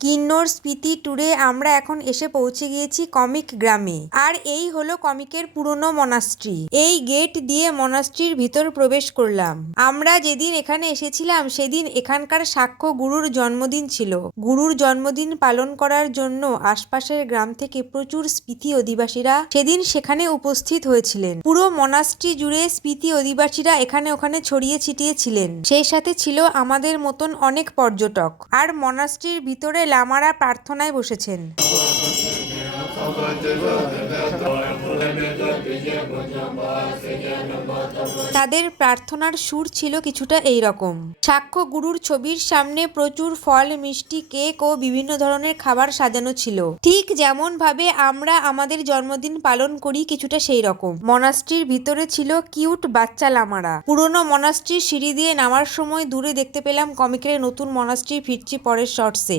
কিন্নর স্পিতি ট্যুরে আমরা এখন এসে পৌঁছে গিয়েছি কমিক গ্রামে। আর এই হলো কমিকের পুরনো মনাস্ট্রি। এই গেট দিয়ে মনাস্ট্রির ভিতর প্রবেশ করলাম। আমরা যেদিন এখানে এসেছিলাম, সেদিন এখানকার সাক্ষ্য গুরুর জন্মদিন ছিল। গুরুর জন্মদিন পালন করার জন্য আশপাশের গ্রাম থেকে প্রচুর স্পিতি অধিবাসীরা সেদিন সেখানে উপস্থিত হয়েছিলেন। পুরো মনাস্ট্রি জুড়ে স্পিতি অধিবাসীরা এখানে ওখানে ছড়িয়ে ছিটিয়ে ছিলেন সেই সাথে ছিল আমাদের মতন অনেক পর্যটক। আর মনাস্ট্রির ভিতরে লামারা প্রার্থনায় বসেছেন। তাদের প্রার্থনার সুর ছিল কিছুটা এই রকম সাক্ষ্য গুরুর ছবির সামনে প্রচুর ফল, মিষ্টি, কেক ও বিভিন্ন ধরনের খাবার সাজানো ছিল। ঠিক যেমন ভাবে আমরা আমাদের জন্মদিন পালন করি কিছুটা সেই রকম মনাস্ট্রির ভিতরে ছিল কিউট বাচ্চা লামারা। পুরনো মনাস্ট্রির সিঁড়ি দিয়ে নামার সময় দূরে দেখতে পেলাম কমিকের নতুন মনাস্ট্রি ফিরছি পরের শর্টসে।